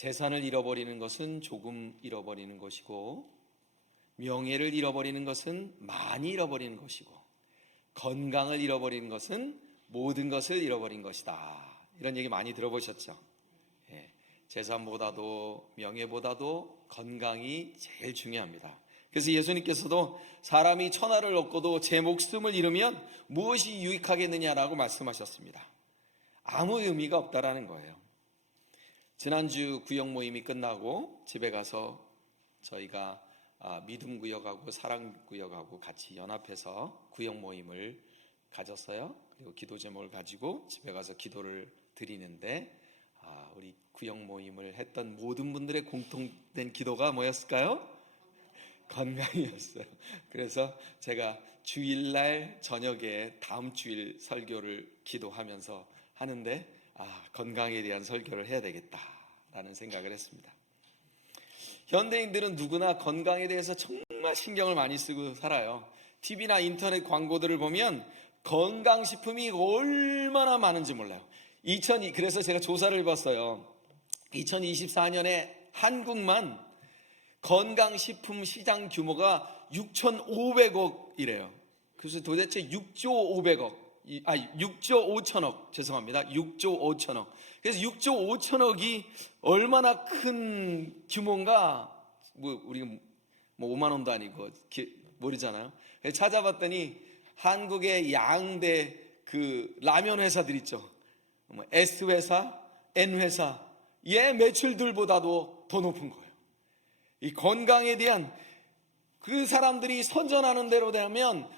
재산을 잃어버리는 것은 조금 잃어버리는 것이고, 명예를 잃어버리는 것은 많이 잃어버리는 것이고, 건강을 잃어버리는 것은 모든 것을 잃어버린 것이다. 이런 얘기 많이 들어보셨죠? 재산보다도 명예보다도 건강이 제일 중요합니다. 그래서 예수님께서도 사람이 천하를 얻고도 제 목숨을 잃으면 무엇이 유익하겠느냐라고 말씀하셨습니다. 아무 의미가 없다라는 거예요. 지난주 구역 모임이 끝나고 집에 가서 저희가 믿음 구역하고 사랑 구역하고 같이 연합해서 구역 모임을 가졌어요. 그리고 기도 제목을 가지고 집에 가서 기도를 드리는데, 우리 구역 모임을 했던 모든 분들의 공통된 기도가 뭐였을까요? 건강이었어요. 그래서 제가 주일날 저녁에 다음 주일 설교를 기도하면서 하는데, 건강에 대한 설교를 해야 되겠다라는 생각을 했습니다. 현대인들은 누구나 건강에 대해서 정말 신경을 많이 쓰고 살아요. TV나 인터넷 광고들을 보면 건강식품이 얼마나 많은지 몰라요. 그래서 제가 조사를 해봤어요. 2024년에 한국만 건강식품 시장 규모가 6,500억이래요. 그래서 도대체 6조 5천억, 죄송합니다. 6조 5천억. 그래서 6조 5천억이 얼마나 큰 규모인가, 우리가 5만 원도 아니고 모르잖아요. 그래서 찾아봤더니 한국의 양대 그 라면 회사들 있죠. S회사, N회사, 얘 매출들보다도 더 높은 거예요. 이 건강에 대한 그 사람들이 선전하는 대로 되면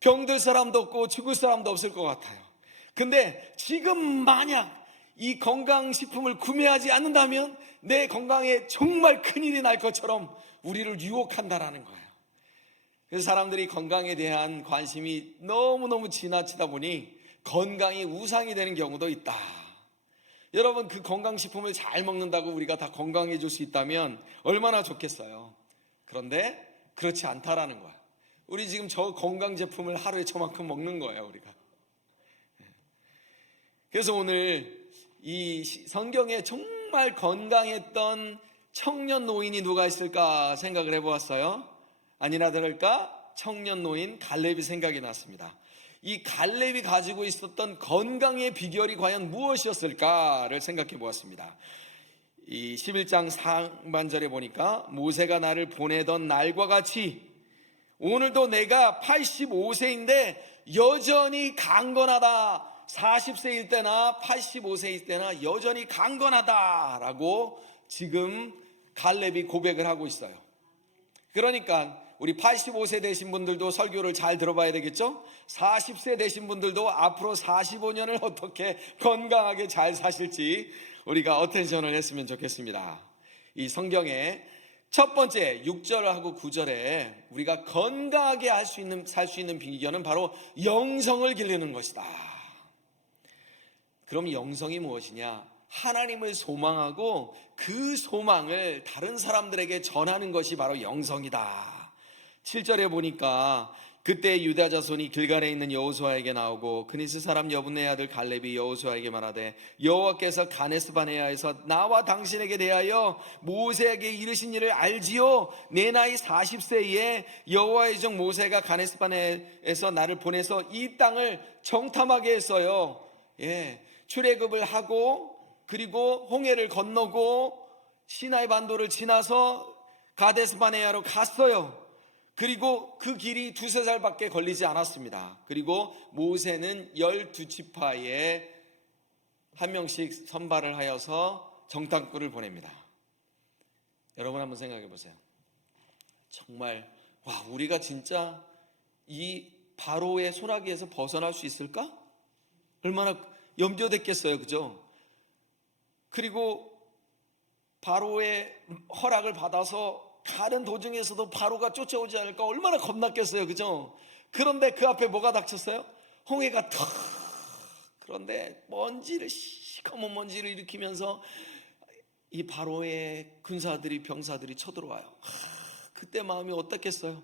병들 사람도 없고 죽을 사람도 없을 것 같아요. 근데 지금 만약 이 건강식품을 구매하지 않는다면 내 건강에 정말 큰일이 날 것처럼 우리를 유혹한다라는 거예요. 그래서 사람들이 건강에 대한 관심이 너무너무 지나치다 보니 건강이 우상이 되는 경우도 있다. 여러분, 그 건강식품을 잘 먹는다고 우리가 다 건강해질 수 있다면 얼마나 좋겠어요. 그런데 그렇지 않다라는 거예요. 우리 지금 저 건강 제품을 하루에 저만큼 먹는 거예요, 우리가. 그래서 오늘 이 성경에 정말 건강했던 청년 노인이 누가 있을까 생각을 해보았어요. 아니나 다를까 청년 노인 갈렙이 생각이 났습니다. 이 갈렙이 가지고 있었던 건강의 비결이 과연 무엇이었을까를 생각해 보았습니다. 이 11장 상반절에 보니까 모세가 나를 보내던 날과 같이 오늘도 내가 85세인데 여전히 강건하다. 40세일 때나 85세일 때나 여전히 강건하다라고 지금 갈렙이 고백을 하고 있어요. 그러니까 우리 85세 되신 분들도 설교를 잘 들어봐야 되겠죠? 40세 되신 분들도 앞으로 45년을 어떻게 건강하게 잘 사실지 우리가 어텐션을 했으면 좋겠습니다. 이 성경에 첫 번째 6절하고 9절에 우리가 건강하게 살 수 있는 비결은 바로 영성을 기르는 것이다. 그럼 영성이 무엇이냐? 하나님을 소망하고 그 소망을 다른 사람들에게 전하는 것이 바로 영성이다. 7절에 보니까 그때 유다 자손이 길갈에 있는 여호수아에게 나오고 그니스 사람 여분의 아들 갈렙이 여호수아에게 말하되 여호와께서 가데스 바네아에서 나와 당신에게 대하여 모세에게 이르신 일을 알지요. 내 나이 40세에 여호와의 종 모세가 가데스 바네아에서 나를 보내서 이 땅을 정탐하게 했어요. 출애굽을 하고 그리고 홍해를 건너고 시나이 반도를 지나서 가데스 바네아로 갔어요. 그리고 그 길이 2-3살밖에 걸리지 않았습니다. 그리고 모세는 12지파에 한 명씩 선발을 하여서 정탐꾼을 보냅니다. 여러분 한번 생각해 보세요. 정말 우리가 진짜 이 바로의 소나기에서 벗어날 수 있을까? 얼마나 염려됐겠어요, 그죠? 그리고 바로의 허락을 받아서 가는 도중에서도 바로가 쫓아오지 않을까 얼마나 겁났겠어요, 그죠? 그런데 그 앞에 뭐가 닥쳤어요? 홍해가 탁. 그런데 시커먼 먼지를 일으키면서 이 바로의 군사들이 병사들이 쳐들어와요. 그때 마음이 어떻겠어요?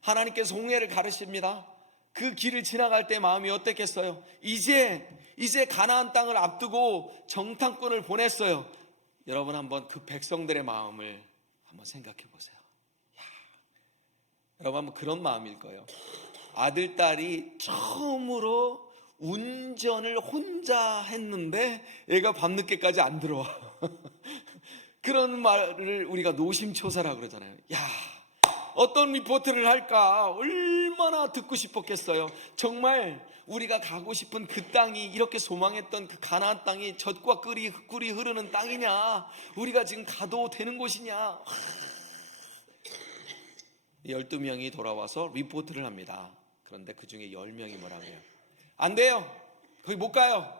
하나님께서 홍해를 가르칩니다. 그 길을 지나갈 때 마음이 어땠겠어요? 이제 가나안 땅을 앞두고 정탐꾼을 보냈어요. 여러분 한번 그 백성들의 마음을 한번 생각해 보세요. 여러분 한번 그런 마음일 거예요. 아들, 딸이 처음으로 운전을 혼자 했는데 애가 밤늦게까지 안 들어와. 그런 말을 우리가 노심초사라고 그러잖아요. 야, 어떤 리포트를 할까 얼마나 듣고 싶었겠어요. 정말 우리가 가고 싶은 그 땅이, 이렇게 소망했던 그 가나안 땅이 젖과 꿀이 흐르는 땅이냐, 우리가 지금 가도 되는 곳이냐. 12명이 돌아와서 리포트를 합니다. 그런데 그 중에 10명이 뭐라고 해요? 안 돼요. 거기 못 가요.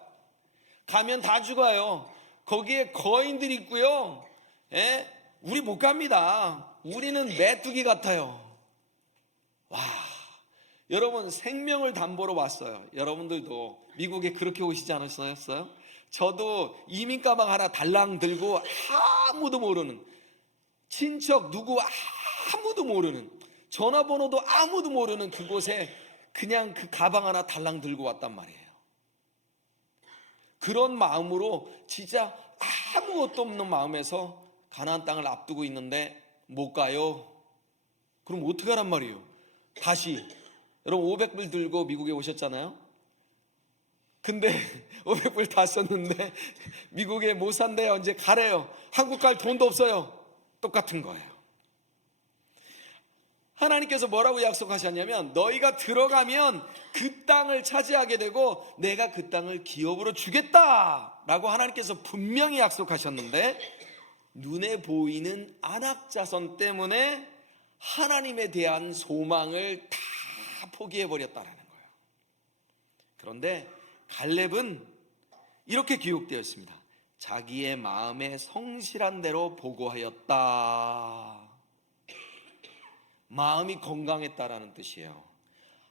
가면 다 죽어요. 거기에 거인들이 있고요. 우리 못 갑니다. 우리는 메뚜기 같아요. 와, 여러분 생명을 담보로 왔어요. 여러분들도 미국에 그렇게 오시지 않으셨어요? 저도 이민 가방 하나 달랑 들고 아무도 모르는, 친척 누구 아무도 모르는, 전화번호도 아무도 모르는 그곳에 그냥 그 가방 하나 달랑 들고 왔단 말이에요. 그런 마음으로 진짜 아무것도 없는 마음에서 가나안 땅을 앞두고 있는데 못 가요. 그럼 어떻게 하란 말이에요? 다시 여러분 500불 들고 미국에 오셨잖아요. 근데 500불 다 썼는데 미국에 못 산대요. 이제 가래요. 한국 갈 돈도 없어요. 똑같은 거예요. 하나님께서 뭐라고 약속하셨냐면 너희가 들어가면 그 땅을 차지하게 되고 내가 그 땅을 기업으로 주겠다라고 하나님께서 분명히 약속하셨는데 눈에 보이는 안악자손 때문에 하나님에 대한 소망을 다 포기해버렸다라는 거예요. 그런데 갈렙은 이렇게 기록되어 있습니다. 자기의 마음에 성실한 대로 보고하였다. 마음이 건강했다라는 뜻이에요.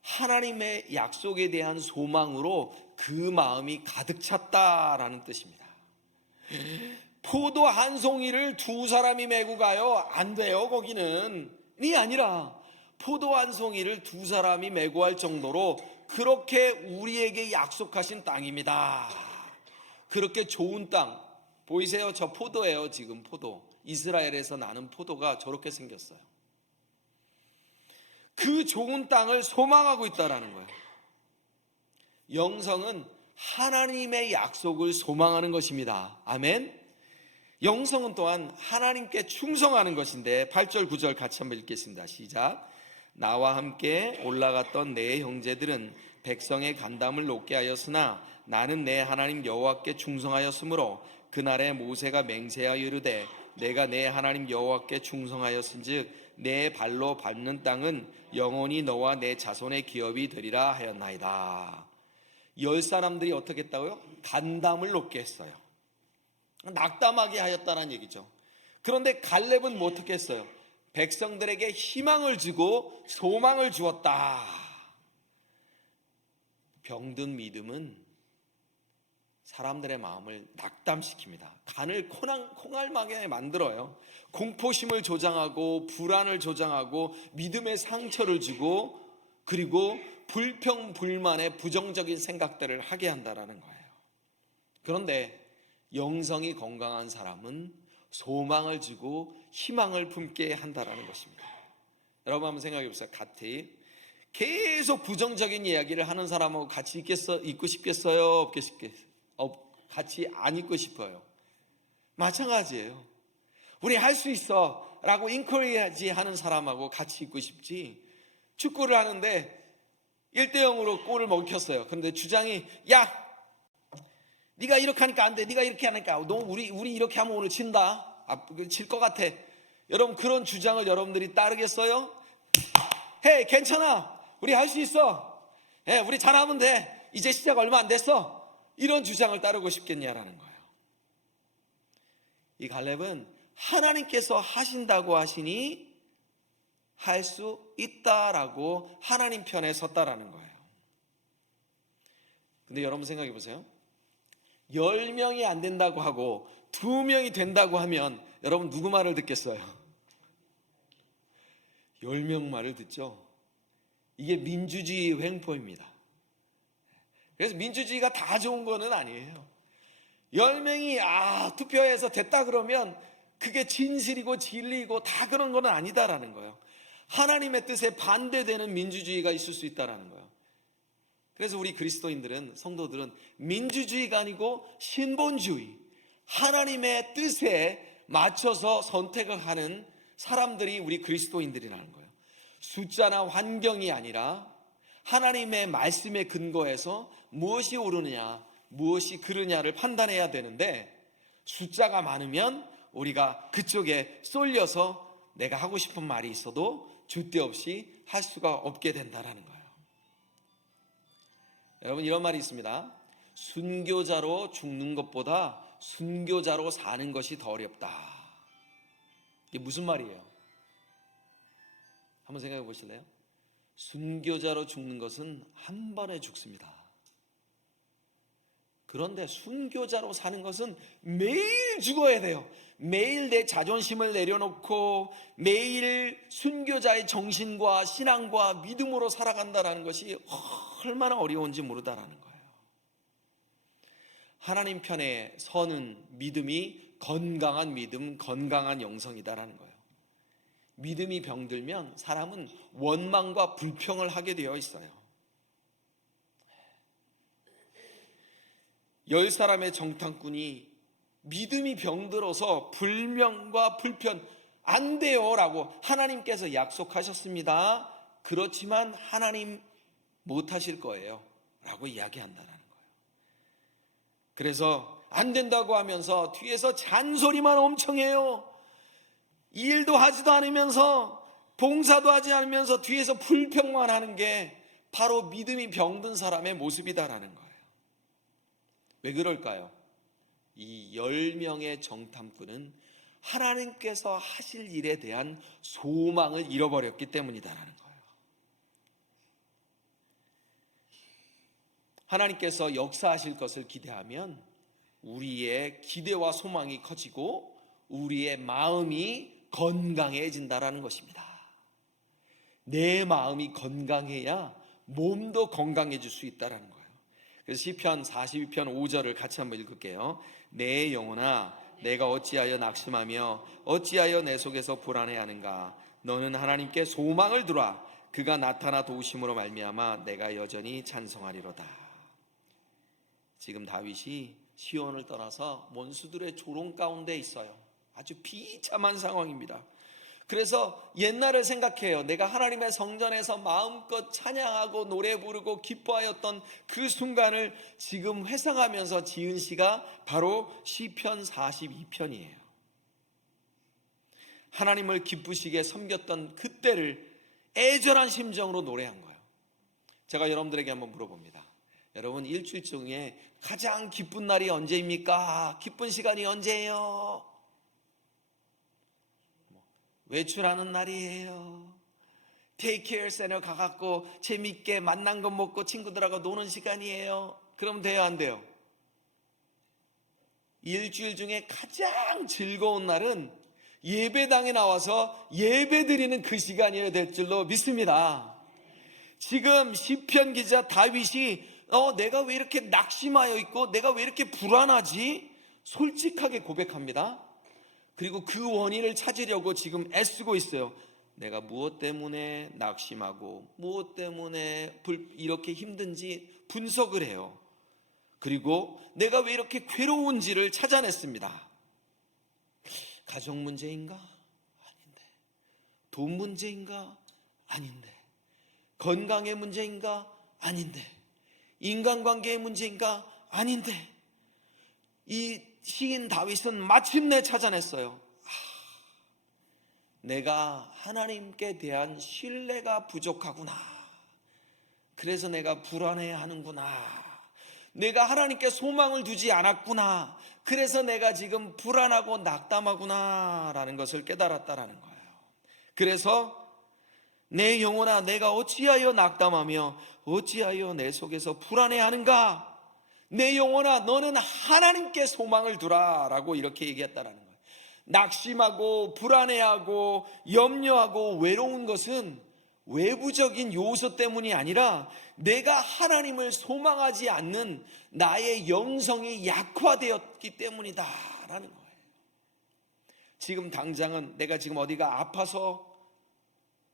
하나님의 약속에 대한 소망으로 그 마음이 가득 찼다라는 뜻입니다. 포도 한 송이를 두 사람이 메고 가요? 안 돼요. 거기는 이 아니라 포도 한 송이를 두 사람이 메고 할 정도로 그렇게 우리에게 약속하신 땅입니다. 그렇게 좋은 땅 보이세요? 저 포도예요. 지금 포도, 이스라엘에서 나는 포도가 저렇게 생겼어요. 그 좋은 땅을 소망하고 있다라는 거예요. 영성은 하나님의 약속을 소망하는 것입니다. 아멘. 영성은 또한 하나님께 충성하는 것인데 8절 9절 같이 한번 읽겠습니다. 시작. 나와 함께 올라갔던 내 형제들은 백성의 간담을 높게 하였으나 나는 내 하나님 여호와께 충성하였으므로 그날에 모세가 맹세하여 이르되 내가 내 하나님 여호와께 충성하였은즉 내 발로 밟는 땅은 영원히 너와 내 자손의 기업이 되리라 하였나이다. 열 사람들이 어떻게 했다고요? 간담을 높게 했어요. 낙담하게 하였다는 얘기죠. 그런데 갈렙은 뭐 어떻게 했어요? 백성들에게 희망을 주고 소망을 주었다. 병든 믿음은 사람들의 마음을 낙담시킵니다. 간을 콩알망에 만들어요. 공포심을 조장하고 불안을 조장하고 믿음의 상처를 주고 그리고 불평불만의 부정적인 생각들을 하게 한다는 거예요. 그런데 영성이 건강한 사람은 소망을 주고 희망을 품게 한다는 것입니다. 여러분 한번 생각해 보세요. 같이 계속 부정적인 이야기를 하는 사람하고 같이 있고 싶겠어요? 같이 안 있고 싶어요. 마찬가지예요. 우리 할 수 있어 라고 인커리지 하는 사람하고 같이 있고 싶지. 축구를 하는데 1대0으로 골을 먹혔어요. 그런데 주장이 야 네가 이렇게 하니까 안 돼. 네가 이렇게 하니까 너 우리 이렇게 하면 오늘 진다. 질 것 같아. 여러분 그런 주장을 여러분들이 따르겠어요? 헤이 괜찮아. 우리 할 수 있어. 우리 잘하면 돼. 이제 시작 얼마 안 됐어. 이런 주장을 따르고 싶겠냐라는 거예요. 이 갈렙은 하나님께서 하신다고 하시니 할 수 있다라고 하나님 편에 섰다라는 거예요. 근데 여러분 생각해 보세요. 10명이 안 된다고 하고 2명이 된다고 하면 여러분 누구 말을 듣겠어요? 10명 말을 듣죠. 이게 민주주의 횡포입니다. 그래서 민주주의가 다 좋은 거는 아니에요. 10명이 투표해서 됐다 그러면 그게 진실이고 진리이고 다 그런 건 아니다라는 거예요. 하나님의 뜻에 반대되는 민주주의가 있을 수 있다라는 거예요. 그래서 우리 그리스도인들은, 성도들은 민주주의가 아니고 신본주의, 하나님의 뜻에 맞춰서 선택을 하는 사람들이 우리 그리스도인들이라는 거예요. 숫자나 환경이 아니라 하나님의 말씀에 근거해서 무엇이 옳으냐, 무엇이 그르냐를 판단해야 되는데, 숫자가 많으면 우리가 그쪽에 쏠려서 내가 하고 싶은 말이 있어도 줏대없이 할 수가 없게 된다는 거예요. 여러분, 이런 말이 있습니다. 순교자로 죽는 것보다 순교자로 사는 것이 더 어렵다. 이게 무슨 말이에요? 한번 생각해 보실래요? 순교자로 죽는 것은 한 번에 죽습니다. 그런데 순교자로 사는 것은 매일 죽어야 돼요. 매일 내 자존심을 내려놓고 매일 순교자의 정신과 신앙과 믿음으로 살아간다는 것이 얼마나 어려운지 모르다라는 거예요. 하나님 편에 서는 믿음이 건강한 믿음, 건강한 영성이다라는 거예요. 믿음이 병들면 사람은 원망과 불평을 하게 되어 있어요. 10사람의 정탐꾼이 믿음이 병들어서 불명과 불편, 안 돼요 라고 하나님께서 약속하셨습니다. 그렇지만 하나님 못하실 거예요 라고 이야기한다는 거예요. 그래서 안 된다고 하면서 뒤에서 잔소리만 엄청 해요. 일도 하지도 않으면서 봉사도 하지 않으면서 뒤에서 불평만 하는 게 바로 믿음이 병든 사람의 모습이다라는 거예요. 왜 그럴까요? 이 10명의 정탐꾼은 하나님께서 하실 일에 대한 소망을 잃어버렸기 때문이다라는 거예요. 하나님께서 역사하실 것을 기대하면 우리의 기대와 소망이 커지고 우리의 마음이 건강해진다라는 것입니다. 내 마음이 건강해야 몸도 건강해질 수 있다라는 거예요. 그래서 시편 42편 5절을 같이 한번 읽을게요. 내 영혼아, 내가 어찌하여 낙심하며 어찌하여 내 속에서 불안해하는가? 너는 하나님께 소망을 두라. 그가 나타나 도우심으로 말미암아 내가 여전히 찬송하리로다. 지금 다윗이 시온을 떠나서 원수들의 조롱 가운데 있어요. 아주 비참한 상황입니다. 그래서 옛날을 생각해요. 내가 하나님의 성전에서 마음껏 찬양하고 노래 부르고 기뻐하였던 그 순간을 지금 회상하면서 지은 시가 바로 시편 42편이에요. 하나님을 기쁘시게 섬겼던 그때를 애절한 심정으로 노래한 거예요. 제가 여러분들에게 한번 물어봅니다. 여러분, 일주일 중에 가장 기쁜 날이 언제입니까? 기쁜 시간이 언제예요? 외출하는 날이에요. 데이케어 센터 가갖고 재밌게 만난 거 먹고 친구들하고 노는 시간이에요. 그럼 돼요, 안 돼요? 일주일 중에 가장 즐거운 날은 예배당에 나와서 예배 드리는 그 시간이어야 될 줄로 믿습니다. 지금 시편 기자 다윗이 내가 왜 이렇게 낙심하여 있고 내가 왜 이렇게 불안하지? 솔직하게 고백합니다. 그리고 그 원인을 찾으려고 지금 애쓰고 있어요. 내가 무엇 때문에 낙심하고 무엇 때문에 이렇게 힘든지 분석을 해요. 그리고 내가 왜 이렇게 괴로운지를 찾아냈습니다. 가족 문제인가? 아닌데. 돈 문제인가? 아닌데. 건강의 문제인가? 아닌데. 인간관계의 문제인가? 아닌데. 이 시인 다윗은 마침내 찾아냈어요. 내가 하나님께 대한 신뢰가 부족하구나. 그래서 내가 불안해하는구나. 내가 하나님께 소망을 두지 않았구나. 그래서 내가 지금 불안하고 낙담하구나 라는 것을 깨달았다라는 거예요. 그래서 내 영혼아, 내가 어찌하여 낙담하며 어찌하여 내 속에서 불안해하는가? 내 영혼아, 너는 하나님께 소망을 두라 라고 이렇게 얘기했다라는 거예요. 낙심하고 불안해하고 염려하고 외로운 것은 외부적인 요소 때문이 아니라 내가 하나님을 소망하지 않는 나의 영성이 약화되었기 때문이다라는 거예요. 지금 당장은 내가 지금 어디가 아파서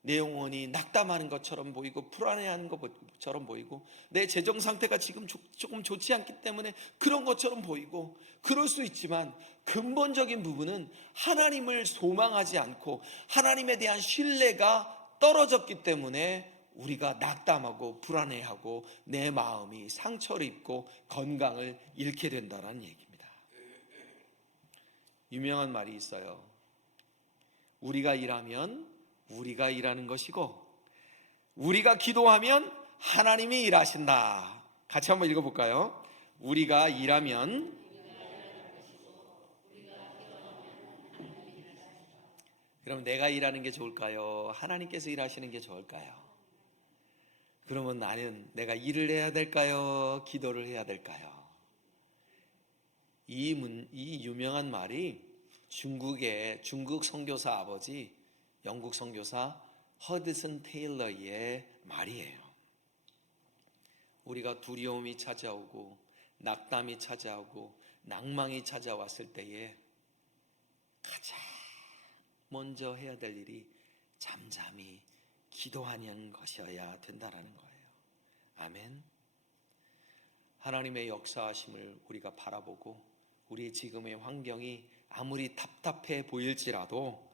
내 영혼이 낙담하는 것처럼 보이고 불안해하는 것처럼 보이고 내 재정 상태가 지금 조금 좋지 않기 때문에 그런 것처럼 보이고 그럴 수 있지만 근본적인 부분은 하나님을 소망하지 않고 하나님에 대한 신뢰가 떨어졌기 때문에 우리가 낙담하고 불안해하고 내 마음이 상처를 입고 건강을 잃게 된다는 얘기입니다. 유명한 말이 있어요. 우리가 일하면 우리가 일하는 것이고 우리가 기도하면 하나님이 일하신다. 같이 한번 읽어볼까요? 우리가 일하면 그럼 내가 일하는 게 좋을까요? 하나님께서 일하시는 게 좋을까요? 그러면 나는 내가 일을 해야 될까요? 기도를 해야 될까요? 이 유명한 말이 중국 선교사 아버지 영국 선교사 허드슨 테일러의 말이에요. 우리가 두려움이 찾아오고 낙담이 찾아오고 낭망이 찾아왔을 때에 가장 먼저 해야 될 일이 잠잠히 기도하는 것이어야 된다라는 거예요. 아멘. 하나님의 역사하심을 우리가 바라보고 우리 지금의 환경이 아무리 답답해 보일지라도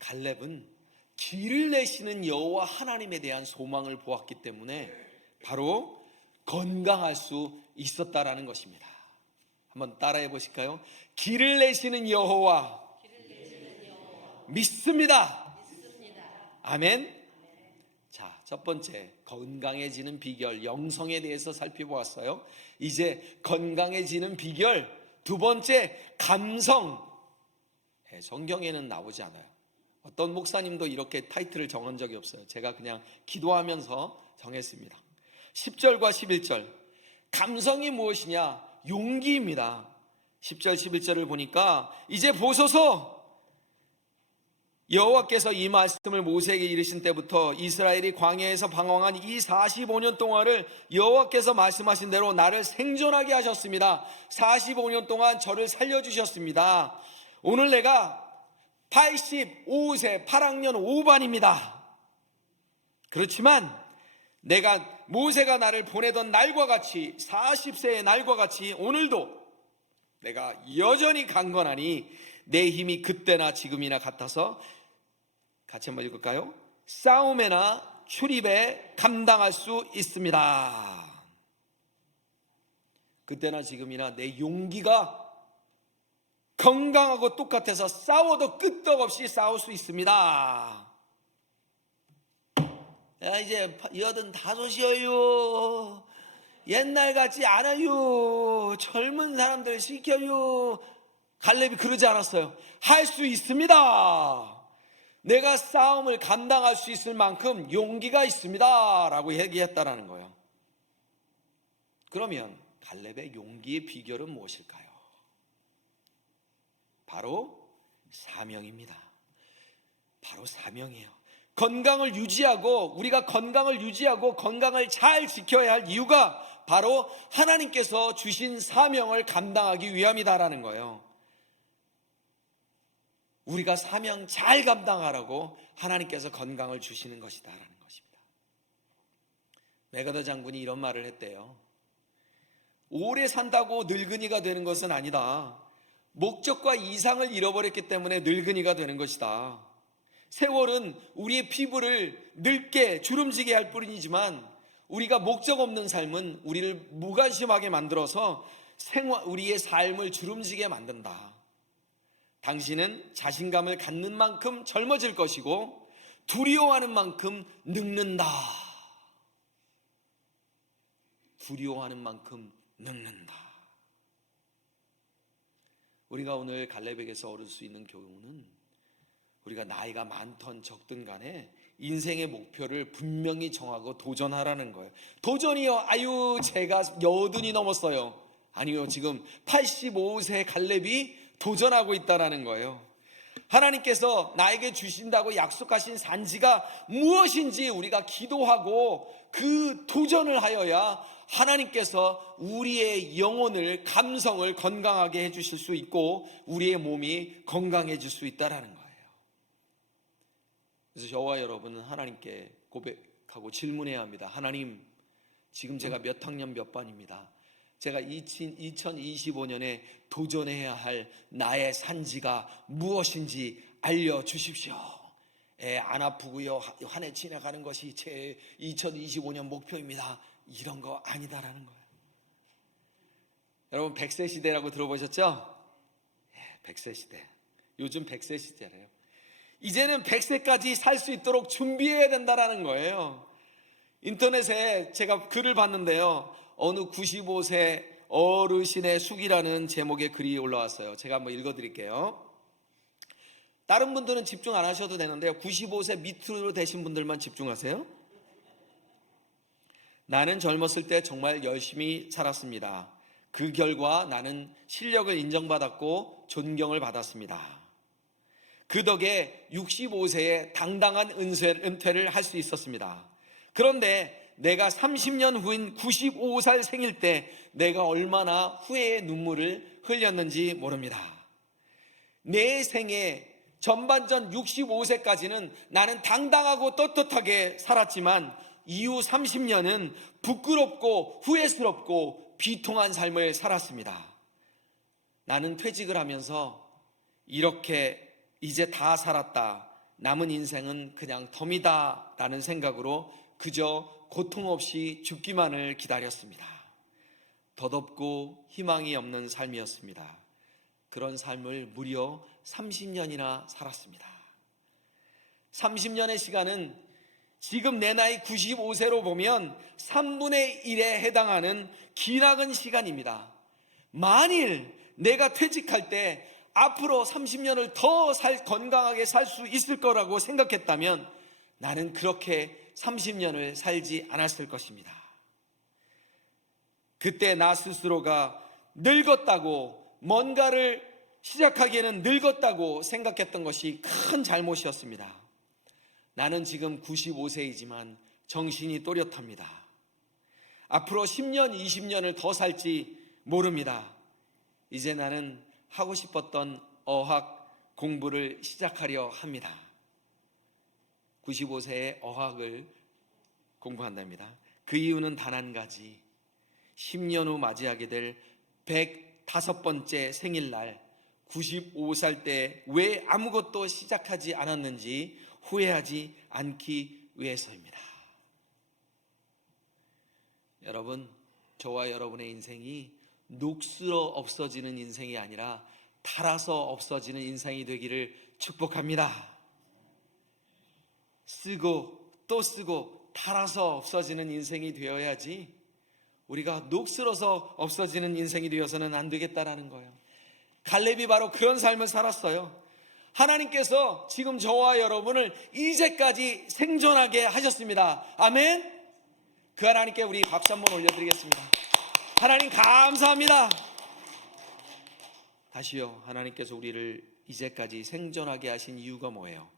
갈렙은 길을 내시는 여호와 하나님에 대한 소망을 보았기 때문에 바로 건강할 수 있었다라는 것입니다. 한번 따라해 보실까요? 길을 내시는 여호와 믿습니다. 아멘. 자, 첫 번째 건강해지는 비결, 영성에 대해서 살펴보았어요. 이제 건강해지는 비결 두 번째, 감성. 성경에는 나오지 않아요. 어떤 목사님도 이렇게 타이틀을 정한 적이 없어요. 제가 그냥 기도하면서 정했습니다. 10절과 11절. 감성이 무엇이냐? 용기입니다. 10절 11절을 보니까 이제 보소서 여호와께서 이 말씀을 모세에게 이르신 때부터 이스라엘이 광야에서 방황한 이 45년 동안을 여호와께서 말씀하신 대로 나를 생존하게 하셨습니다. 45년 동안 저를 살려주셨습니다. 오늘 내가 85세 8학년 5반입니다. 그렇지만 내가 모세가 나를 보내던 날과 같이 40세의 날과 같이 오늘도 내가 여전히 강건하니 내 힘이 그때나 지금이나 같아서 같이 한번 읽을까요? 싸움에나 출입에 감당할 수 있습니다. 그때나 지금이나 내 용기가 건강하고 똑같아서 싸워도 끄떡없이 싸울 수 있습니다. 야, 이제 85이에요. 옛날 같지 않아요. 젊은 사람들 시켜요. 갈렙이 그러지 않았어요. 할 수 있습니다. 내가 싸움을 감당할 수 있을 만큼 용기가 있습니다 라고 얘기했다라는 거예요. 그러면 갈렙의 용기의 비결은 무엇일까요? 바로 사명입니다. 바로 사명이에요. 건강을 유지하고 우리가 건강을 유지하고 건강을 잘 지켜야 할 이유가 바로 하나님께서 주신 사명을 감당하기 위함이다라는 거예요. 우리가 사명 잘 감당하라고 하나님께서 건강을 주시는 것이다라는 것입니다. 메가더 장군이 이런 말을 했대요. 오래 산다고 늙은이가 되는 것은 아니다. 목적과 이상을 잃어버렸기 때문에 늙은이가 되는 것이다. 세월은 우리의 피부를 늙게 주름지게 할 뿐이지만 우리가 목적 없는 삶은 우리를 무관심하게 만들어서 우리의 삶을 주름지게 만든다. 당신은 자신감을 갖는 만큼 젊어질 것이고 두려워하는 만큼 늙는다. 두려워하는 만큼 늙는다. 우리가 오늘 갈렙에게서 얻을 수 있는 교훈은 우리가 나이가 많던 적든 간에 인생의 목표를 분명히 정하고 도전하라는 거예요. 도전이요? 아유 제가 80이 넘었어요. 아니요, 지금 85세 갈렙이 도전하고 있다라는 거예요. 하나님께서 나에게 주신다고 약속하신 산지가 무엇인지 우리가 기도하고 그 도전을 하여야 하나님께서 우리의 영혼을, 감성을 건강하게 해주실 수 있고 우리의 몸이 건강해질 수 있다는 거예요. 그래서 저와 여러분은 하나님께 고백하고 질문해야 합니다. 하나님, 지금 제가 몇 학년 몇 반입니다. 제가 2025년에 도전해야 할 나의 산지가 무엇인지 알려주십시오. 안 아프고요, 한 해 지나가는 것이 제 2025년 목표입니다. 이런 거 아니다라는 거예요. 여러분 100세 시대라고 들어보셨죠? 100세 시대. 요즘 100세 시대래요. 이제는 100세까지 살 수 있도록 준비해야 된다라는 거예요. 인터넷에 제가 글을 봤는데요, 어느 95세 어르신의 숙이라는 제목의 글이 올라왔어요. 제가 한번 읽어드릴게요. 다른 분들은 집중 안 하셔도 되는데요, 95세 밑으로 되신 분들만 집중하세요. 나는 젊었을 때 정말 열심히 살았습니다. 그 결과 나는 실력을 인정받았고 존경을 받았습니다. 그 덕에 65세에 당당한 은퇴를 할 수 있었습니다. 그런데 내가 30년 후인 95살 생일 때 내가 얼마나 후회의 눈물을 흘렸는지 모릅니다. 내 생애 전반전 65세까지는 나는 당당하고 떳떳하게 살았지만 이후 30년은 부끄럽고 후회스럽고 비통한 삶을 살았습니다. 나는 퇴직을 하면서 이렇게 이제 다 살았다, 남은 인생은 그냥 덤이다 라는 생각으로 그저 고통 없이 죽기만을 기다렸습니다. 덧없고 희망이 없는 삶이었습니다. 그런 삶을 무려 30년이나 살았습니다. 30년의 시간은 지금 내 나이 95세로 보면 3분의 1에 해당하는 기나긴 시간입니다. 만일 내가 퇴직할 때 앞으로 30년을 더 건강하게 살 수 있을 거라고 생각했다면 나는 그렇게 30년을 살지 않았을 것입니다. 그때 나 스스로가 늙었다고, 뭔가를 시작하기에는 늙었다고 생각했던 것이 큰 잘못이었습니다. 나는 지금 95세이지만 정신이 또렷합니다. 앞으로 10년, 20년을 더 살지 모릅니다. 이제 나는 하고 싶었던 어학 공부를 시작하려 합니다. 95세에 어학을 공부한답니다. 그 이유는 단 한 가지, 10년 후 맞이하게 될 105번째 생일날 95살 때 왜 아무것도 시작하지 않았는지 후회하지 않기 위해서입니다. 여러분, 저와 여러분의 인생이 녹슬어 없어지는 인생이 아니라 탈아서 없어지는 인생이 되기를 축복합니다. 쓰고 또 쓰고 탈아서 없어지는 인생이 되어야지, 우리가 녹슬어서 없어지는 인생이 되어서는 안 되겠다라는 거예요. 갈렙이 바로 그런 삶을 살았어요. 하나님께서 지금 저와 여러분을 이제까지 생존하게 하셨습니다. 아멘. 그 하나님께 우리 박수 한번 올려드리겠습니다. 하나님 감사합니다. 다시요, 하나님께서 우리를 이제까지 생존하게 하신 이유가 뭐예요?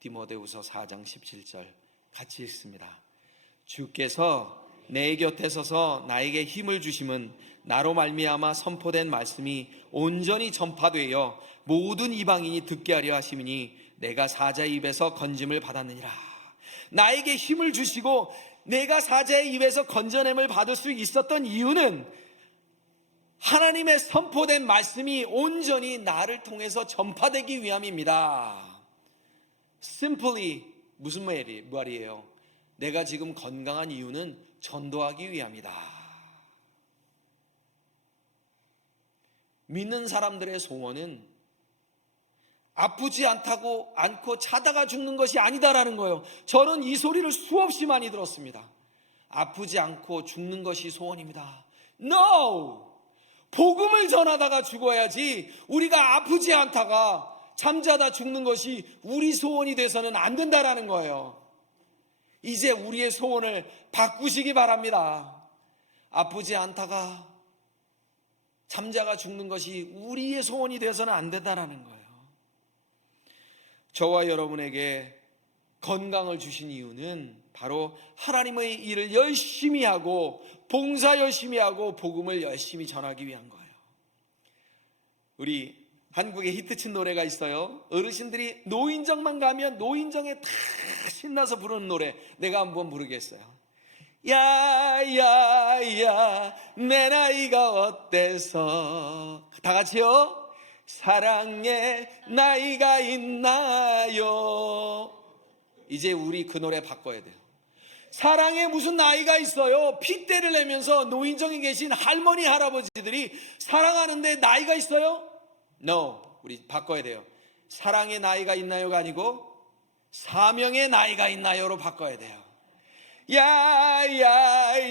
디모데후서 4장 17절 같이 읽습니다. 주께서 내 곁에 서서 나에게 힘을 주심은 나로 말미암아 선포된 말씀이 온전히 전파되어 모든 이방인이 듣게 하려 하심이니 내가 사자의 입에서 건짐을 받았느니라. 나에게 힘을 주시고 내가 사자의 입에서 건져냄을 받을 수 있었던 이유는 하나님의 선포된 말씀이 온전히 나를 통해서 전파되기 위함입니다. Simply 무슨 말이에요? 내가 지금 건강한 이유는 전도하기 위함이다. 믿는 사람들의 소원은 아프지 않고 자다가 죽는 것이 아니다라는 거예요. 저는 이 소리를 수없이 많이 들었습니다. 아프지 않고 죽는 것이 소원입니다. No! 복음을 전하다가 죽어야지, 우리가 아프지 않다가 잠자다 죽는 것이 우리 소원이 돼서는 안 된다라는 거예요. 이제 우리의 소원을 바꾸시기 바랍니다. 아프지 않다가 잠자가 죽는 것이 우리의 소원이 되어서는 안 된다라는 거예요. 저와 여러분에게 건강을 주신 이유는 바로 하나님의 일을 열심히 하고 봉사 열심히 하고 복음을 열심히 전하기 위한 거예요. 우리 한국에 히트친 노래가 있어요. 어르신들이 노인정만 가면 노인정에 다 신나서 부르는 노래, 내가 한번 부르겠어요. 야야야 내 나이가 어때서, 다 같이요. 사랑의 나이가 있나요? 이제 우리 그 노래 바꿔야 돼요. 사랑에 무슨 나이가 있어요? 핏대를 내면서 노인정에 계신 할머니 할아버지들이 사랑하는데 나이가 있어요? No, 우리 바꿔야 돼요. 사랑의 나이가 있나요가 아니고 사명의 나이가 있나요로 바꿔야 돼요. 야야야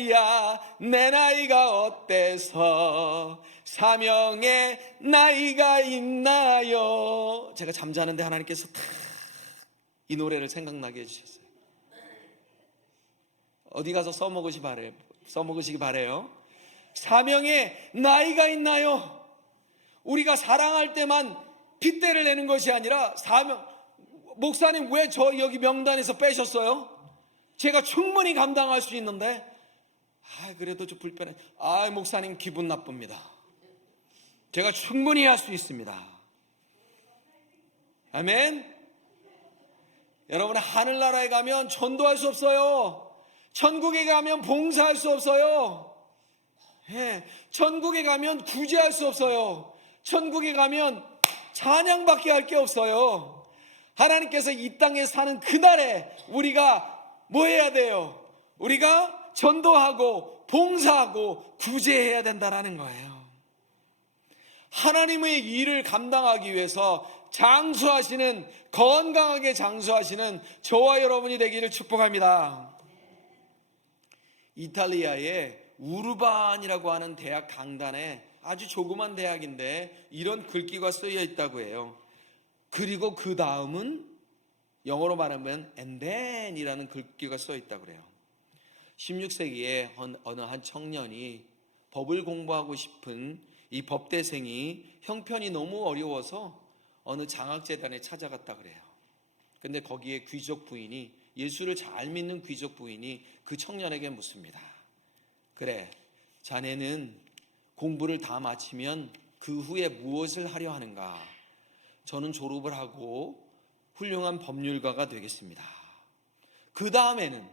내 나이가 어때서 사명의 나이가 있나요? 제가 잠자는데 하나님께서 다 이 노래를 생각나게 해주셨어요. 어디 가서 써먹으시기 바래요. 사명의 나이가 있나요? 우리가 사랑할 때만 핏대를 내는 것이 아니라 사명, 목사님 왜 저 여기 명단에서 빼셨어요? 제가 충분히 감당할 수 있는데, 그래도 좀 불편해. 목사님 기분 나쁩니다. 제가 충분히 할 수 있습니다. 아멘. 여러분, 하늘나라에 가면 전도할 수 없어요. 천국에 가면 봉사할 수 없어요. 천국에 가면 구제할 수 없어요. 천국에 가면 찬양밖에 할 게 없어요. 하나님께서 이 땅에 사는 그날에 우리가 뭐 해야 돼요? 우리가 전도하고 봉사하고 구제해야 된다는 거예요. 하나님의 일을 감당하기 위해서 장수하시는, 건강하게 장수하시는 저와 여러분이 되기를 축복합니다. 이탈리아의 우르반이라고 하는 대학 강단에, 아주 조그만 대학인데 이런 글귀가 쓰여 있다고 해요. 그리고 그 다음은, 영어로 말하면 and then이라는 글귀가 써 있다고 그래요. 16세기에 어느 한 청년이 법을 공부하고 싶은 이 법대생이 형편이 너무 어려워서 어느 장학재단에 찾아갔다 그래요. 근데 거기에 귀족 부인이, 예수를 잘 믿는 귀족 부인이 그 청년에게 묻습니다. 그래, 자네는 공부를 다 마치면 그 후에 무엇을 하려 하는가? 저는 졸업을 하고 훌륭한 법률가가 되겠습니다. 그 다음에는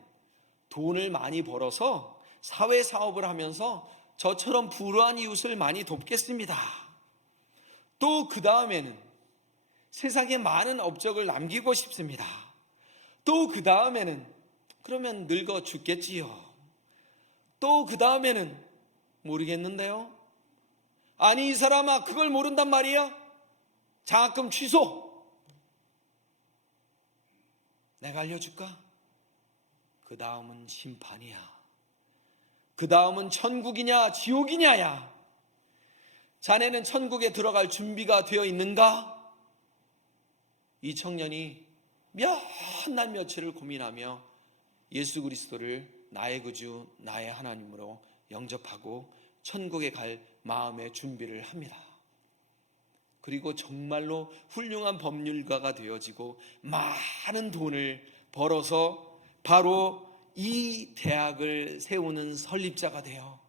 돈을 많이 벌어서 사회사업을 하면서 저처럼 불우한 이웃을 많이 돕겠습니다. 또 그 다음에는 세상에 많은 업적을 남기고 싶습니다. 또 그 다음에는, 그러면 늙어 죽겠지요. 또 그 다음에는 모르겠는데요. 아니, 이 사람아, 그걸 모른단 말이야? 장학금 취소. 내가 알려줄까? 그 다음은 심판이야. 그 다음은 천국이냐 지옥이냐야. 자네는 천국에 들어갈 준비가 되어 있는가? 이 청년이 몇 날 며칠을 고민하며 예수 그리스도를 나의 구주, 나의 하나님으로 영접하고 천국에 갈 마음의 준비를 합니다. 그리고 정말로 훌륭한 법률가가 되어지고 많은 돈을 벌어서 바로 이 대학을 세우는 설립자가 돼요.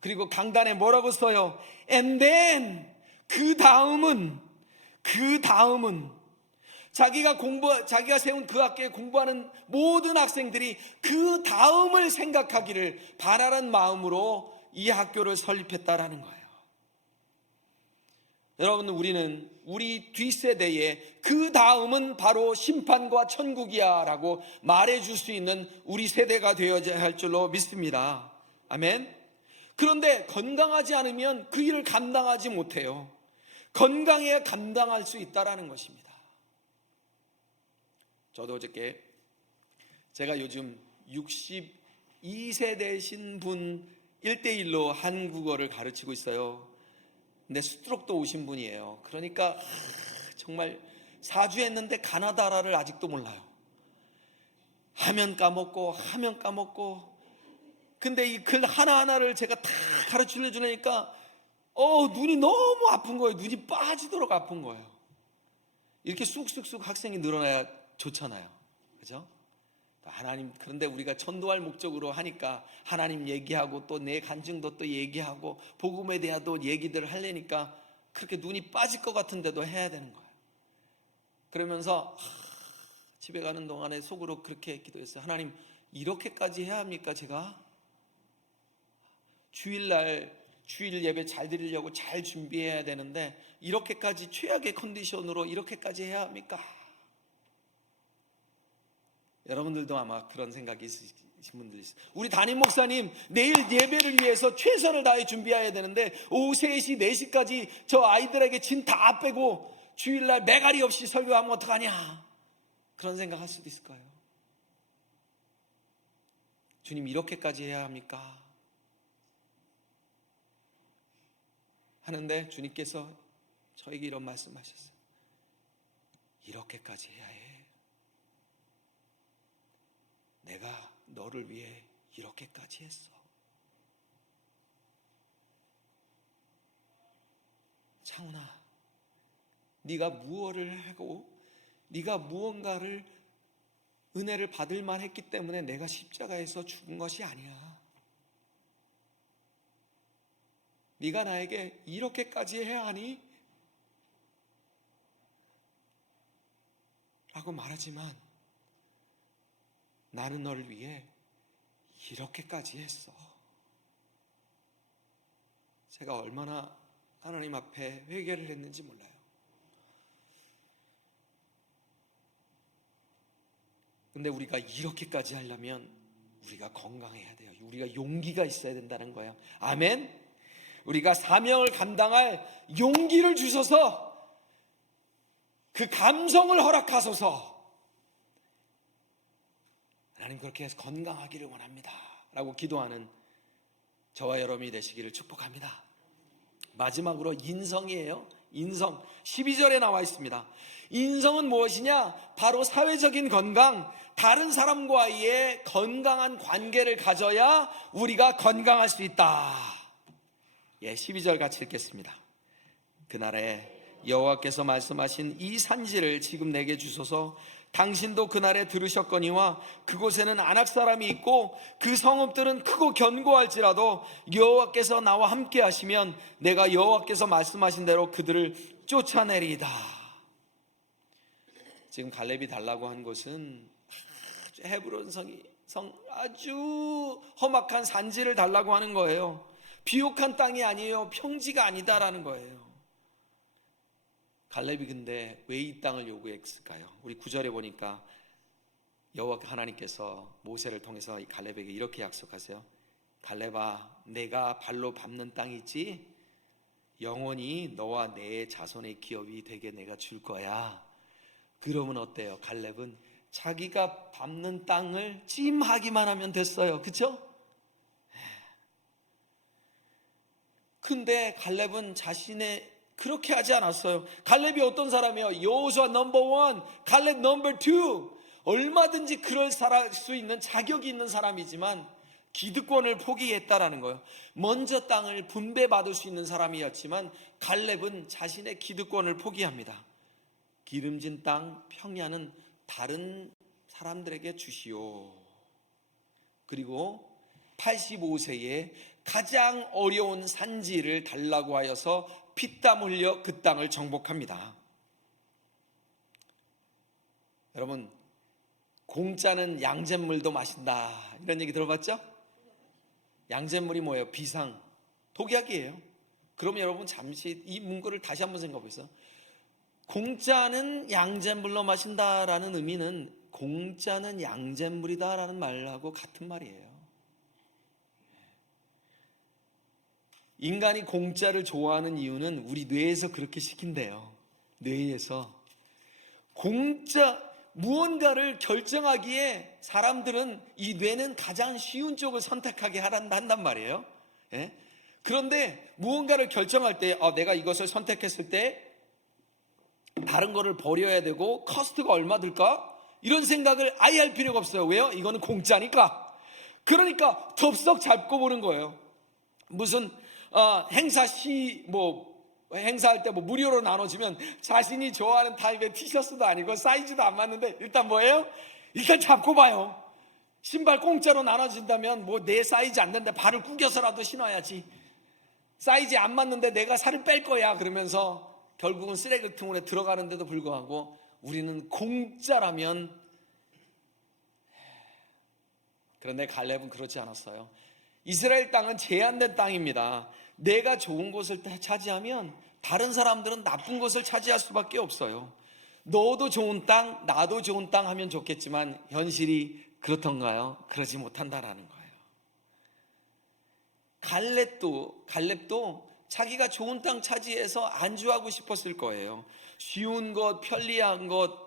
그리고 강단에 뭐라고 써요? And then, 그 다음은 자기가 세운 그 학교에 공부하는 모든 학생들이 그 다음을 생각하기를 바라는 마음으로 이 학교를 설립했다라는 거예요. 여러분, 우리는 우리 뒷세대에 그 다음은 바로 심판과 천국이야 라고 말해줄 수 있는 우리 세대가 되어야 할 줄로 믿습니다. 아멘. 그런데 건강하지 않으면 그 일을 감당하지 못해요. 건강해야 감당할 수 있다라는 것입니다. 저도 어저께, 제가 요즘 62세대신 분 1대1로 한국어를 가르치고 있어요. 근데 스트로크도 오신 분이에요. 그러니까 정말 4주 했는데 가나다라를 아직도 몰라요. 하면 까먹고 근데 이 글 하나하나를 제가 다 가르쳐 주려니까 눈이 너무 아픈 거예요. 눈이 빠지도록 아픈 거예요. 이렇게 쑥쑥쑥 학생이 늘어나야 좋잖아요. 그죠? 하나님, 그런데 우리가 전도할 목적으로 하니까 하나님 얘기하고 또 내 간증도 또 얘기하고 복음에 대한 얘기들을 하려니까 그렇게 눈이 빠질 것 같은데도 해야 되는 거예요. 그러면서 집에 가는 동안에 속으로 그렇게 기도했어요. 하나님, 이렇게까지 해야 합니까? 제가 주일 예배 잘 드리려고 잘 준비해야 되는데 이렇게까지 최악의 컨디션으로 이렇게까지 해야 합니까? 여러분들도 아마 그런 생각이 있으신 분들 있어요. 우리 담임 목사님, 내일 예배를 위해서 최선을 다해 준비해야 되는데 오후 3시, 4시까지 저 아이들에게 짐 다 빼고 주일날 매가리 없이 설교하면 어떡하냐, 그런 생각할 수도 있을 거예요. 주님, 이렇게까지 해야 합니까? 하는데 주님께서 저에게 이런 말씀하셨어요. 이렇게까지 해야 해. 내가 너를 위해 이렇게까지 했어. 창훈아, 네가 무엇을 하고 네가 무언가를 은혜를 받을 만했기 때문에 내가 십자가에서 죽은 것이 아니야. 네가 나에게 이렇게까지 해야 하니? 라고 말하지만 나는 너를 위해 이렇게까지 했어. 제가 얼마나 하나님 앞에 회개를 했는지 몰라요. 근데 우리가 이렇게까지 하려면 우리가 건강해야 돼요. 우리가 용기가 있어야 된다는 거예요. 아멘. 우리가 사명을 감당할 용기를 주셔서 그 감성을 허락하소서. 하나님, 그렇게 해서 건강하기를 원합니다 라고 기도하는 저와 여러분이 되시기를 축복합니다. 마지막으로 인성이에요. 인성 12절에 나와 있습니다. 인성은 무엇이냐? 바로 사회적인 건강, 다른 사람과의 건강한 관계를 가져야 우리가 건강할 수 있다. 12절 같이 읽겠습니다. 그날에 여호와께서 말씀하신 이 산지를 지금 내게 주소서. 당신도 그날에 들으셨거니와 그곳에는 안악 사람이 있고 그 성읍들은 크고 견고할지라도 여호와께서 나와 함께 하시면 내가 여호와께서 말씀하신 대로 그들을 쫓아내리이다. 지금 갈렙이 달라고 한 곳은 아주 헤브론 성 아주 험악한 산지를 달라고 하는 거예요. 비옥한 땅이 아니에요. 평지가 아니다라는 거예요. 갈렙이 근데 왜 이 땅을 요구했을까요? 우리 9절에 보니까 여호와 하나님께서 모세를 통해서 이 갈렙에게 이렇게 약속하세요. 갈렙아, 내가 발로 밟는 땅이 있지? 영원히 너와 내 자손의 기업이 되게 내가 줄 거야. 그러면 어때요? 갈렙은 자기가 밟는 땅을 찜하기만 하면 됐어요. 그렇죠? 근데 갈렙은 자신의 그렇게 하지 않았어요. 갈렙이 어떤 사람이에요? 여호수아 넘버 1, 갈렙 넘버 2. 얼마든지 그럴 수 있는 자격이 있는 사람이지만 기득권을 포기했다라는 거예요. 먼저 땅을 분배받을 수 있는 사람이었지만 갈렙은 자신의 기득권을 포기합니다. 기름진 땅 평야는 다른 사람들에게 주시오. 그리고 85세에 가장 어려운 산지를 달라고 하여서 피땀 흘려 그 땅을 정복합니다. 여러분, 공짜는 양잿물도 마신다, 이런 얘기 들어봤죠? 양잿물이 뭐예요? 비상, 독약이에요. 그럼 여러분 잠시 이 문구를 다시 한번 생각해 보세요. 공짜는 양잿물로 마신다라는 의미는 공짜는 양잿물이다라는 말하고 같은 말이에요. 인간이 공짜를 좋아하는 이유는 우리 뇌에서 그렇게 시킨대요. 뇌에서 무언가를 결정하기에 사람들은 이 뇌는 가장 쉬운 쪽을 선택하게 한단 말이에요. 그런데 무언가를 결정할 때 내가 이것을 선택했을 때 다른 거를 버려야 되고 커스트가 얼마 들까? 이런 생각을 아예 할 필요가 없어요. 왜요? 이거는 공짜니까. 그러니까 덥석 잡고 보는 거예요. 무슨 행사 행사할 때 뭐 무료로 나눠주면 자신이 좋아하는 타입의 티셔츠도 아니고 사이즈도 안 맞는데 일단 뭐예요? 일단 잡고 봐요. 신발 공짜로 나눠준다면 뭐 내 사이즈 안 되는데 발을 구겨서라도 신어야지. 사이즈 안 맞는데 내가 살을 뺄 거야 그러면서 결국은 쓰레기통에 들어가는데도 불구하고 우리는 공짜라면. 그런데 갈렙은 그렇지 않았어요. 이스라엘 땅은 제한된 땅입니다. 내가 좋은 곳을 차지하면 다른 사람들은 나쁜 곳을 차지할 수밖에 없어요. 너도 좋은 땅, 나도 좋은 땅 하면 좋겠지만 현실이 그렇던가요? 그러지 못한다라는 거예요. 갈렙도 자기가 좋은 땅 차지해서 안주하고 싶었을 거예요. 쉬운 것, 편리한 것,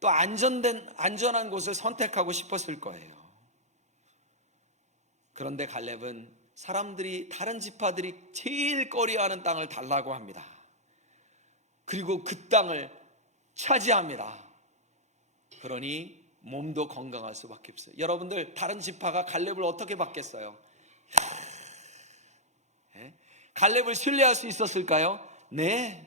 또 안전한 곳을 선택하고 싶었을 거예요. 그런데 갈렙은 다른 지파들이 제일 꺼려하는 땅을 달라고 합니다. 그리고 그 땅을 차지합니다. 그러니 몸도 건강할 수밖에 없어요. 여러분들, 다른 지파가 갈렙을 어떻게 받겠어요? 갈렙을 신뢰할 수 있었을까요? 네.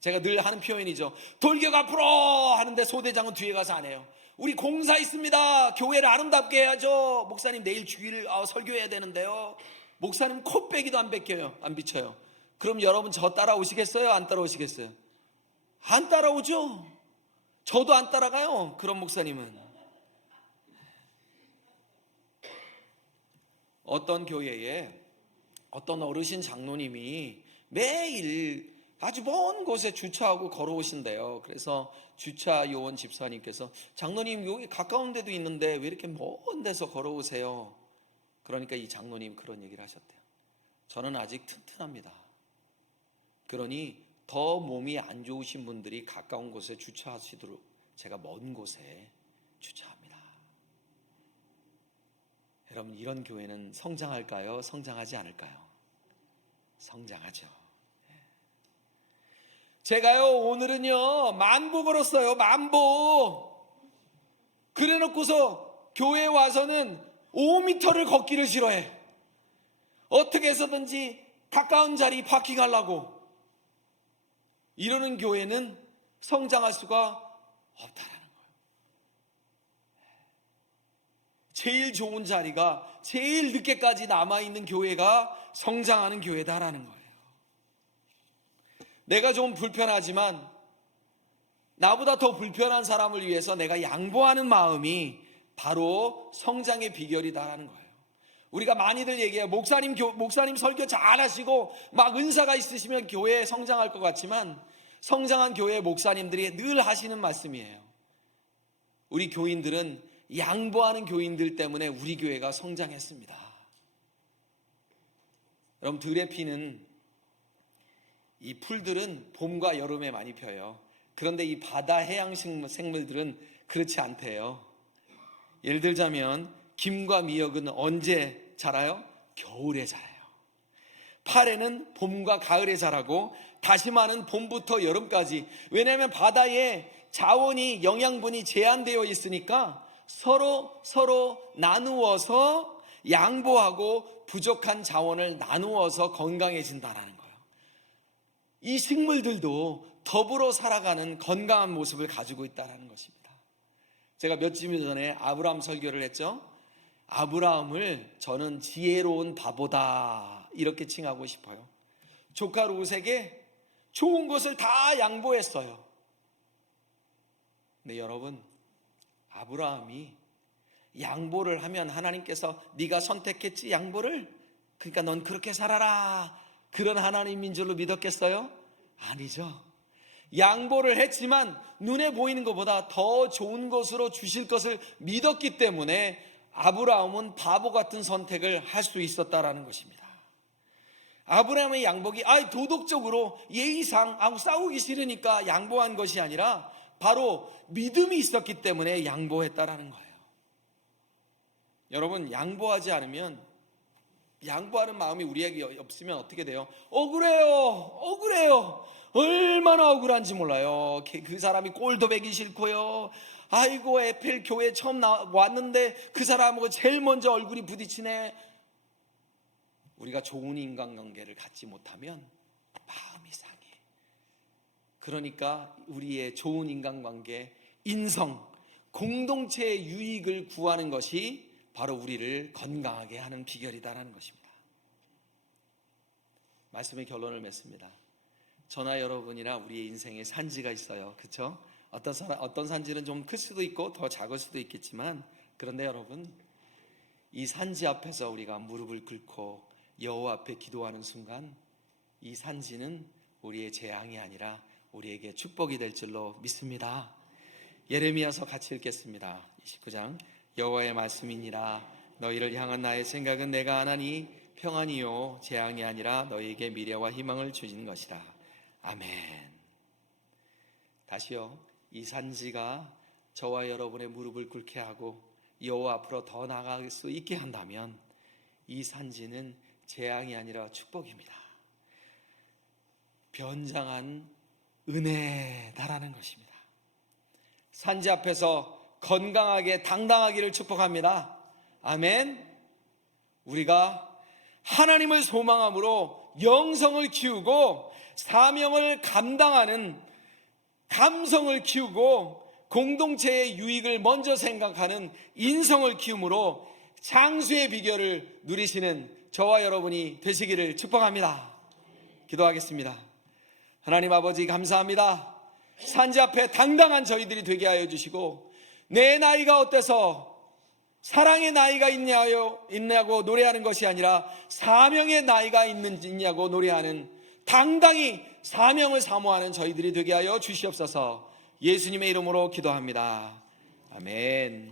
제가 늘 하는 표현이죠. 돌격 앞으로 하는데 소대장은 뒤에 가서 안 해요. 우리 공사 있습니다. 교회를 아름답게 해야죠. 목사님 내일 주일 설교해야 되는데요. 목사님 코빼기도 안 비쳐요. 그럼 여러분 저 따라오시겠어요? 안 따라오시겠어요? 안 따라오죠. 저도 안 따라가요. 그런 목사님은. 어떤 교회에 어떤 어르신 장로님이 매일 아주 먼 곳에 주차하고 걸어오신대요. 그래서 주차 요원 집사님께서 장로님 여기 가까운 데도 있는데 왜 이렇게 먼 데서 걸어오세요? 그러니까 이 장로님 그런 얘기를 하셨대요. 저는 아직 튼튼합니다. 그러니 더 몸이 안 좋으신 분들이 가까운 곳에 주차하시도록 제가 먼 곳에 주차합니다. 여러분, 이런 교회는 성장할까요? 성장하지 않을까요? 성장하죠. 제가요 오늘은요 만보 걸었어요. 만보. 그래 놓고서 교회에 와서는 5m를 걷기를 싫어해. 어떻게 해서든지 가까운 자리 파킹하려고. 이러는 교회는 성장할 수가 없다라는 거예요. 제일 좋은 자리가 제일 늦게까지 남아있는 교회가 성장하는 교회다라는 거예요. 내가 좀 불편하지만 나보다 더 불편한 사람을 위해서 내가 양보하는 마음이 바로 성장의 비결이다라는 거예요. 우리가 많이들 얘기해요. 목사님 설교 잘하시고 막 은사가 있으시면 교회 성장할 것 같지만 성장한 교회 목사님들이 늘 하시는 말씀이에요. 우리 교인들은 양보하는 교인들 때문에 우리 교회가 성장했습니다. 여러분, 들에 피는 이 풀들은 봄과 여름에 많이 펴요. 그런데 이 바다 해양 생물들은 그렇지 않대요. 예를 들자면 김과 미역은 언제 자라요? 겨울에 자라요. 파래는 봄과 가을에 자라고 다시마는 봄부터 여름까지. 왜냐하면 바다에 자원이 영양분이 제한되어 있으니까 서로 나누어서 양보하고 부족한 자원을 나누어서 건강해진다라는 거예요. 이 식물들도 더불어 살아가는 건강한 모습을 가지고 있다는 것입니다. 제가 며칠 전에 아브라함 설교를 했죠. 아브라함을 저는 지혜로운 바보다 이렇게 칭하고 싶어요. 조카 롯에게 좋은 것을 다 양보했어요. 근데 여러분, 아브라함이 양보를 하면 하나님께서 네가 선택했지 양보를? 그러니까 넌 그렇게 살아라, 그런 하나님인 줄로 믿었겠어요? 아니죠. 양보를 했지만 눈에 보이는 것보다 더 좋은 것으로 주실 것을 믿었기 때문에 아브라함은 바보 같은 선택을 할 수 있었다라는 것입니다. 아브라함의 양복이 도덕적으로 예의상 싸우기 싫으니까 양보한 것이 아니라 바로 믿음이 있었기 때문에 양보했다라는 거예요. 여러분, 양보하지 않으면, 양보하는 마음이 우리에게 없으면 어떻게 돼요? 억울해요. 얼마나 억울한지 몰라요. 그 사람이 꼴도 배기 싫고요. 아이고, 에펠 교회 처음 왔는데 그 사람하고 제일 먼저 얼굴이 부딪히네. 우리가 좋은 인간관계를 갖지 못하면 그러니까 우리의 좋은 인간관계, 인성, 공동체의 유익을 구하는 것이 바로 우리를 건강하게 하는 비결이다라는 것입니다. 말씀의 결론을 맺습니다. 저나 여러분이나 우리의 인생에 산지가 있어요. 그렇죠? 어떤 산지는 좀 클 수도 있고 더 작을 수도 있겠지만, 그런데 여러분, 이 산지 앞에서 우리가 무릎을 꿇고 여호와 앞에 기도하는 순간 이 산지는 우리의 재앙이 아니라 우리에게 축복이 될 줄로 믿습니다. 예레미야서 같이 읽겠습니다. 29장. 여호와의 말씀이니라. 너희를 향한 나의 생각은 내가 아나니 평안이요 재앙이 아니라 너희에게 미래와 희망을 주신 것이라. 아멘. 다시요. 이 산지가 저와 여러분의 무릎을 꿇게 하고 여호와 앞으로 더 나아갈 수 있게 한다면 이 산지는 재앙이 아니라 축복입니다. 변장한 은혜다라는 것입니다. 산지 앞에서 건강하게 당당하기를 축복합니다. 아멘. 우리가 하나님을 소망함으로 영성을 키우고 사명을 감당하는 감성을 키우고 공동체의 유익을 먼저 생각하는 인성을 키움으로 장수의 비결을 누리시는 저와 여러분이 되시기를 축복합니다. 기도하겠습니다. 하나님 아버지 감사합니다. 산지 앞에 당당한 저희들이 되게 하여 주시고, 내 나이가 어때서 사랑의 나이가 있냐고 노래하는 것이 아니라 사명의 나이가 있느냐고 노래하는, 당당히 사명을 사모하는 저희들이 되게 하여 주시옵소서. 예수님의 이름으로 기도합니다. 아멘.